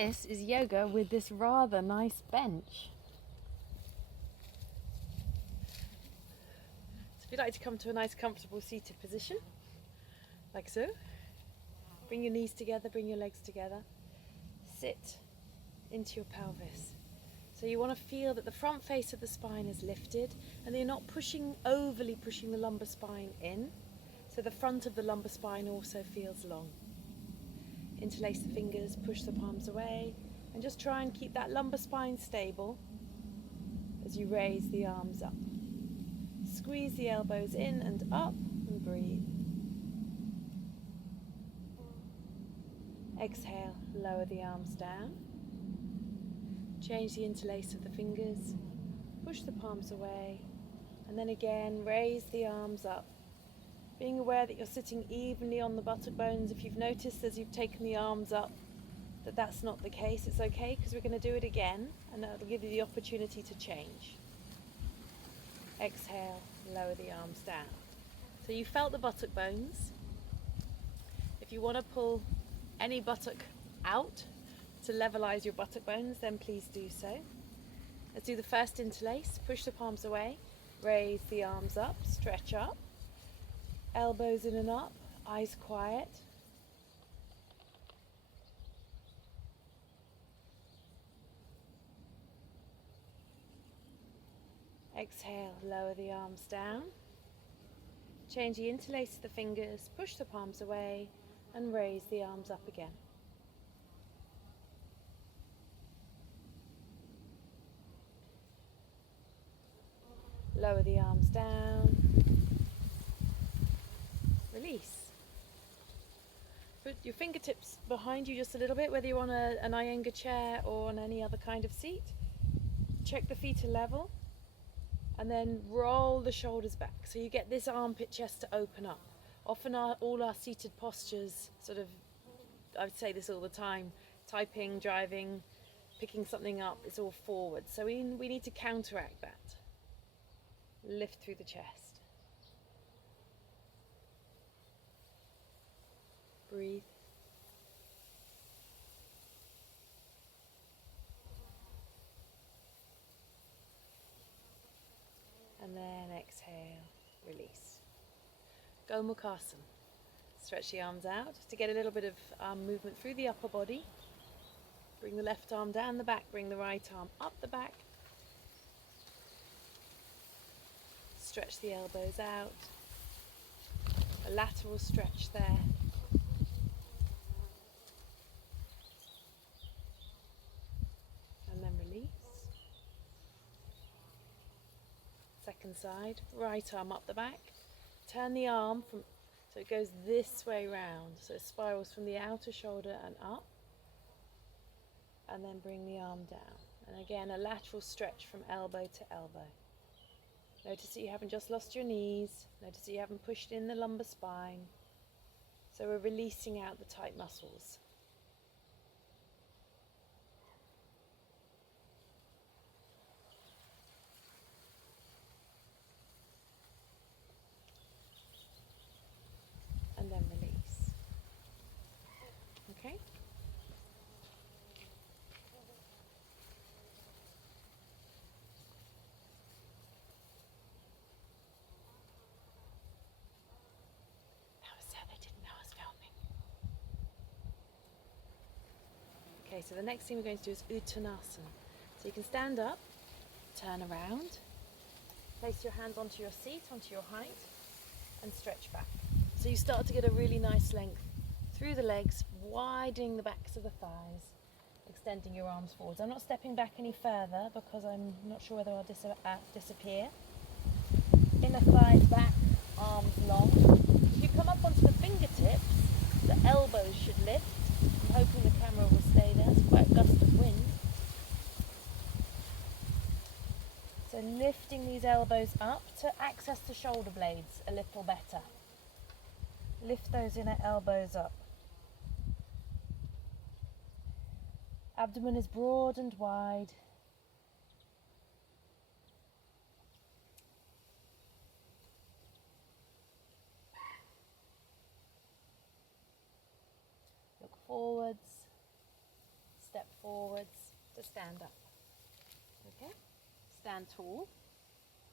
This is yoga with this rather nice bench. So if you'd like to come to a nice comfortable seated position, like so, bring your knees together, bring your legs together, sit into your pelvis. So you want to feel that the front face of the spine is lifted and you're not overly pushing the lumbar spine in, so the front of the lumbar spine also feels long. Interlace the fingers, push the palms away, and just try and keep that lumbar spine stable as you raise the arms up. Squeeze the elbows in and up and breathe. Exhale, lower the arms down. Change the interlace of the fingers, push the palms away, and then again raise the arms up. Being aware that you're sitting evenly on the buttock bones. If you've noticed as you've taken the arms up that that's not the case, it's okay, because we're going to do it again and that'll give you the opportunity to change. Exhale, lower the arms down. So you felt the buttock bones. If you want to pull any buttock out to levelize your buttock bones, then please do so. Let's do the first interlace. Push the palms away, raise the arms up, stretch up. Elbows in and up, eyes quiet. Exhale, lower the arms down. Change the interlace of the fingers, push the palms away, and raise the arms up again. Lower the arms down. Release. Put your fingertips behind you just a little bit, whether you're on an Iyengar chair or on any other kind of seat. Check the feet are level and then roll the shoulders back so you get this armpit chest to open up. Often all our seated postures I would say this all the time, typing, driving, picking something up, it's all forward. So we need to counteract that. Lift through the chest. Breathe. And then exhale, release. Gomukhasana. Stretch the arms out to get a little bit of movement through the upper body. Bring the left arm down the back, bring the right arm up the back. Stretch the elbows out. A lateral stretch there. And then release. Second side, right arm up the back. Turn the arm so it goes this way round, so it spirals from the outer shoulder and up. And then bring the arm down. And again, a lateral stretch from elbow to elbow. Notice that you haven't just lost your knees. Notice that you haven't pushed in the lumbar spine. So we're releasing out the tight muscles. And then release. Okay? Okay, so the next thing we're going to do is Uttanasana. So you can stand up, turn around, place your hands onto your seat, onto your height, and stretch back. So you start to get a really nice length through the legs, widening the backs of the thighs, extending your arms forwards. I'm not stepping back any further because I'm not sure whether I'll disappear. Inner thighs back, arms long. If you come up onto the fingertips, the elbows should lift. I'm hoping the camera will stay there. It's quite a gust of wind. So lifting these elbows up to access the shoulder blades a little better. Lift those inner elbows up. Abdomen is broad and wide. Look forwards. step forwards to stand up. Okay, stand tall.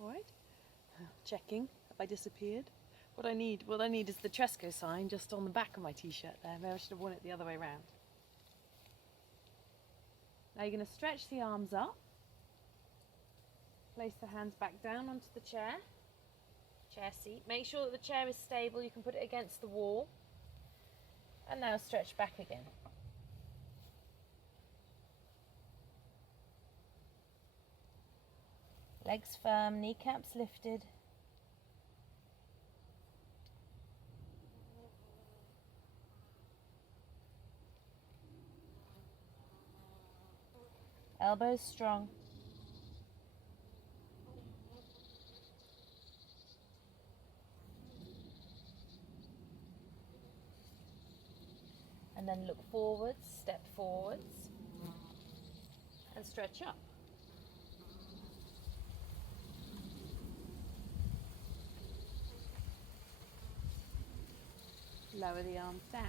All right, checking, have I disappeared? What I need is the Tresco sign just on the back of my t-shirt there. Maybe I should have worn it the other way around. Now you're going to stretch the arms up. Place the hands back down onto the chair seat. Make sure that the chair is stable. You can put it against the wall. And now stretch back again. Legs firm, kneecaps lifted. Elbows strong. And then look forwards, step forwards, and stretch up. Lower the arms down.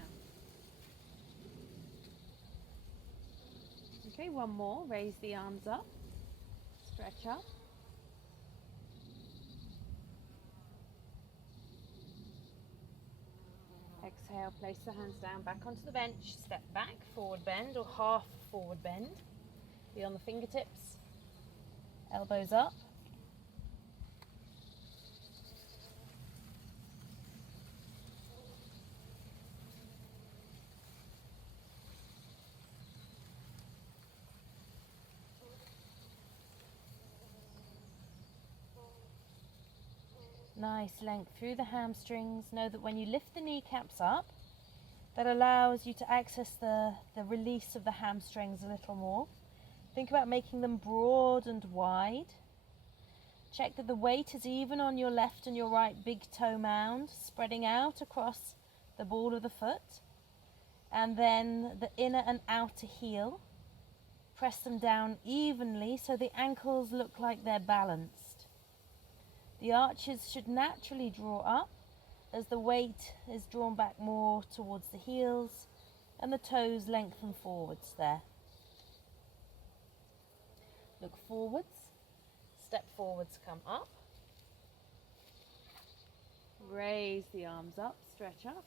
Okay, one more. Raise the arms up, stretch up. Exhale, place the hands down, back onto the bench, step back, forward bend or half forward bend. Be on the fingertips, elbows up. Nice length through the hamstrings. Know that when you lift the kneecaps up, that allows you to access the release of the hamstrings a little more. Think about making them broad and wide. Check that the weight is even on your left and your right big toe mound, spreading out across the ball of the foot. And then the inner and outer heel. Press them down evenly so the ankles look like they're balanced. The arches should naturally draw up as the weight is drawn back more towards the heels and the toes lengthen forwards there. Look forwards, step forwards, come up. Raise the arms up, stretch up.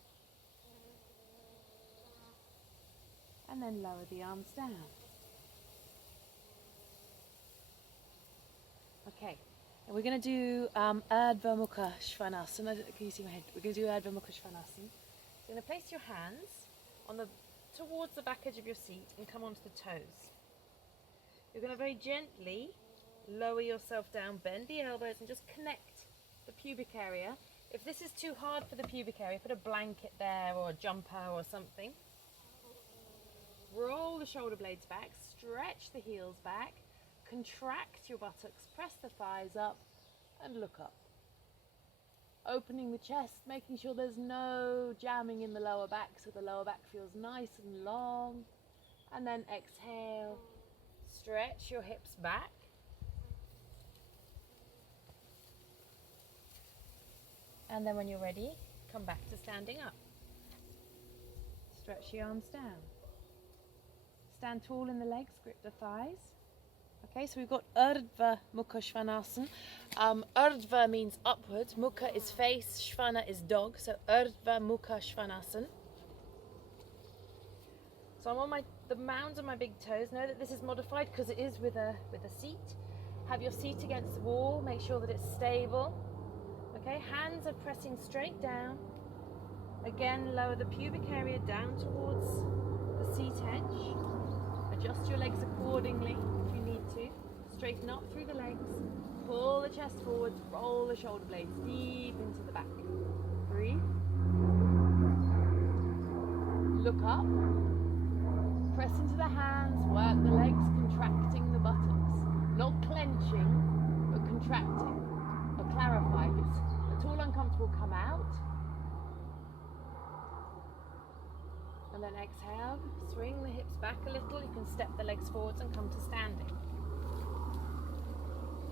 And then lower the arms down. Okay. And we're going to do Ardha Mukha Svanasana. Can you see my head? We're going to do Ardha Mukha Svanasana. So you're going to place your hands towards the back edge of your seat and come onto the toes. You're going to very gently lower yourself down, bend the elbows and just connect the pubic area. If this is too hard for the pubic area, put a blanket there or a jumper or something. Roll the shoulder blades back, stretch the heels back. Contract your buttocks, press the thighs up and look up. Opening the chest, making sure there's no jamming in the lower back so the lower back feels nice and long. And then exhale, stretch your hips back. And then when you're ready, come back to standing up. Stretch the arms down. Stand tall in the legs, grip the thighs. Okay, so we've got Ardha Mukha Svanasana. Ardha means upwards, Mukha is face, Shvana is dog, so Ardha Mukha Svanasana. So I'm on the mounds of my big toes. Know that this is modified because it is with a seat. Have your seat against the wall, make sure that it's stable. Okay, hands are pressing straight down. Again, lower the pubic area down towards the seat edge. Adjust your legs accordingly if you need to. Straighten up through the legs. Pull the chest forwards, roll the shoulder blades deep into the back. Breathe. Look up. Press into the hands, work the legs, contracting the buttocks. Not clenching, but contracting. I'll clarify, if it's at all uncomfortable, come out. And then exhale, swing the hips back a little. You can step the legs forwards and come to standing.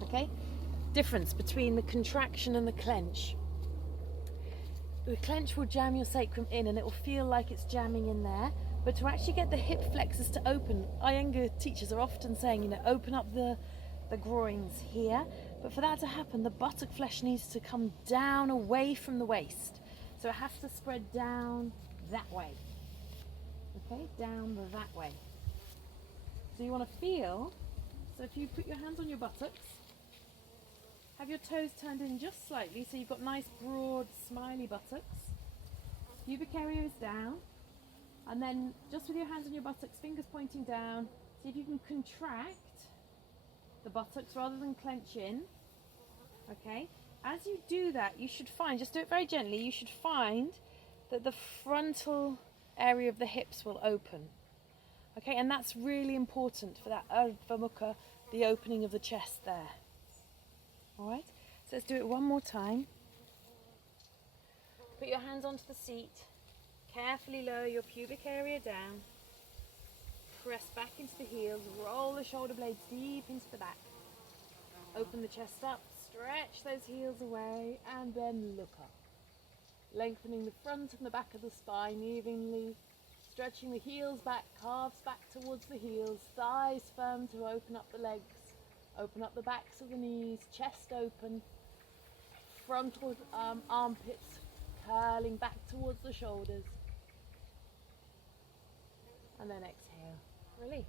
Okay? Difference between the contraction and the clench. The clench will jam your sacrum in and it will feel like it's jamming in there. But to actually get the hip flexors to open, Iyengar teachers are often saying, open up the groins here. But for that to happen, the buttock flesh needs to come down away from the waist. So it has to spread down that way. Okay, down that way. So you want to feel, so if you put your hands on your buttocks, have your toes turned in just slightly so you've got nice broad smiley buttocks. Pubic area is down. And then just with your hands on your buttocks, fingers pointing down, see if you can contract the buttocks rather than clench in. Okay, as you do that, you should find, just do it very gently, you should find that the frontal area of the hips will open. Okay, and that's really important for that Urdhva Mukha, the opening of the chest there. Alright, so let's do it one more time. Put your hands onto the seat. Carefully lower your pubic area down. Press back into the heels. Roll the shoulder blades deep into the back. Open the chest up. Stretch those heels away and then look up. Lengthening the front and the back of the spine evenly. Stretching the heels back, calves back towards the heels. Thighs firm to open up the legs. Open up the backs of the knees. Chest open. Frontal armpits curling back towards the shoulders. And then exhale, release.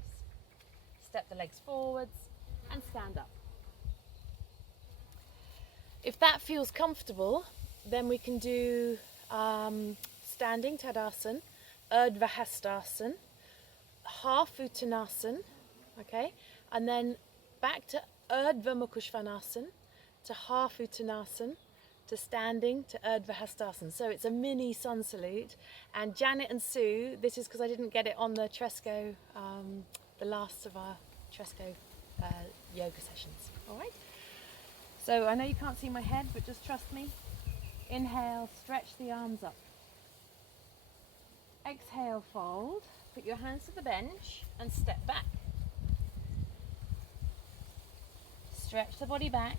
Step the legs forwards and stand up. If that feels comfortable, then we can do standing Tadasana, Urdhva Hastasana, half Uttanasana, okay? And then back to Urdhva Mukha Svanasana, to half Uttanasana, to standing, to Urdhva Hastasana. So it's a mini sun salute. And Janet and Sue, this is because I didn't get it on the Tresco, the last of our Tresco yoga sessions. All right? So I know you can't see my head, but just trust me. Inhale, stretch the arms up. Exhale, fold. Put your hands to the bench and step back. Stretch the body back.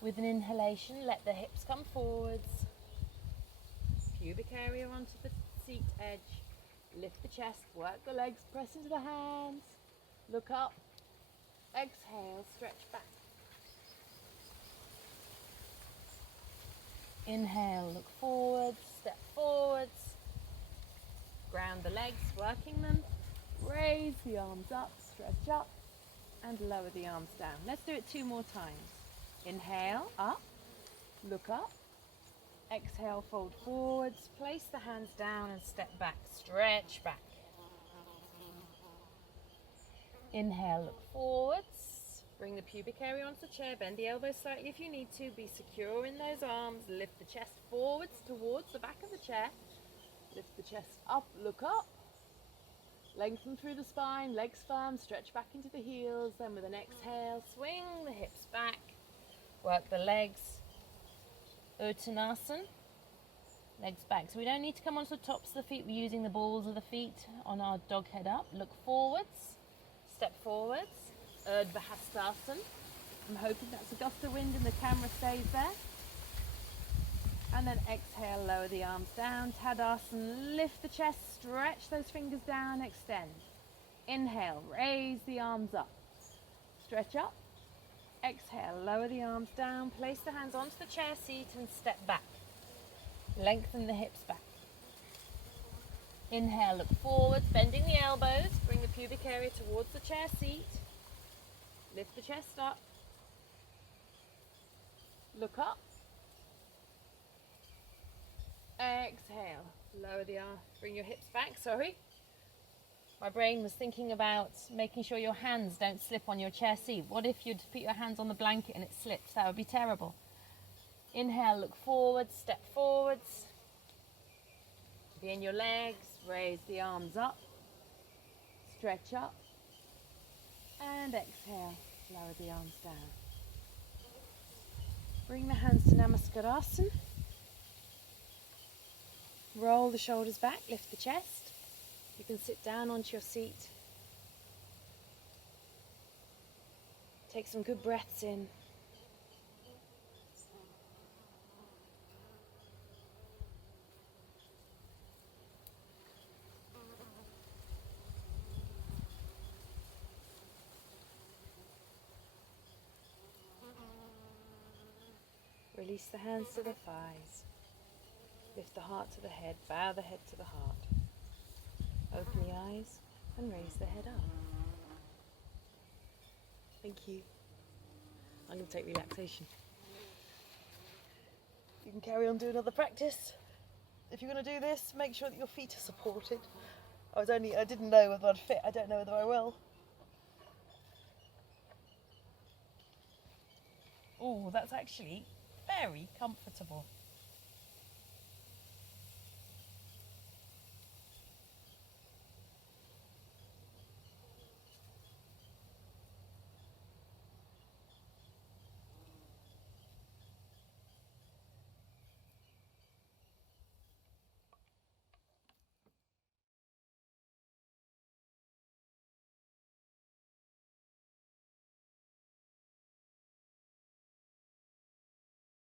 With an inhalation, let the hips come forwards. Pubic area onto the seat edge. Lift the chest, work the legs, press into the hands. Look up. Exhale, stretch back. Inhale, look forwards, step forwards. Ground the legs, working them. Raise the arms up, stretch up, and lower the arms down. Let's do it 2 more times. Inhale, up, look up. Exhale, fold forwards. Place the hands down and step back. Stretch back. Inhale, look forwards. Bring the pubic area onto the chair. Bend the elbows slightly if you need to. Be secure in those arms. Lift the chest forwards towards the back of the chair. Lift the chest up, look up. Lengthen through the spine, legs firm. Stretch back into the heels. Then with an exhale, swing the hips back. Work the legs, Uttanasana, legs back. So we don't need to come onto the tops of the feet. We're using the balls of the feet on our dog head up. Look forwards, step forwards, Urdhva Hastasana. I'm hoping that's a gust of wind and the camera stays there. And then exhale, lower the arms down, Tadasana, lift the chest, stretch those fingers down, extend. Inhale, raise the arms up, stretch up. Exhale, lower the arms down, place the hands onto the chair seat and step back. Lengthen the hips back. Inhale, look forwards, bending the elbows, bring the pubic area towards the chair seat. Lift the chest up. Look up. Exhale, lower the arm, bring your hips back, sorry. My brain was thinking about making sure your hands don't slip on your chair seat. What if you'd put your hands on the blanket and it slips? That would be terrible. Inhale, look forwards, step forwards. Bend your legs, raise the arms up, stretch up, and exhale, lower the arms down. Bring the hands to namaskar. Roll the shoulders back, lift the chest. You can sit down onto your seat. Take some good breaths in. Release the hands to the thighs. Lift the heart to the head, bow the head to the heart. Open the eyes and raise the head up. Thank you. I'm going to take relaxation. You can carry on doing other practice. If you're going to do this, make sure that your feet are supported. I didn't know whether I'd fit. I don't know whether I will. Oh, that's actually very comfortable.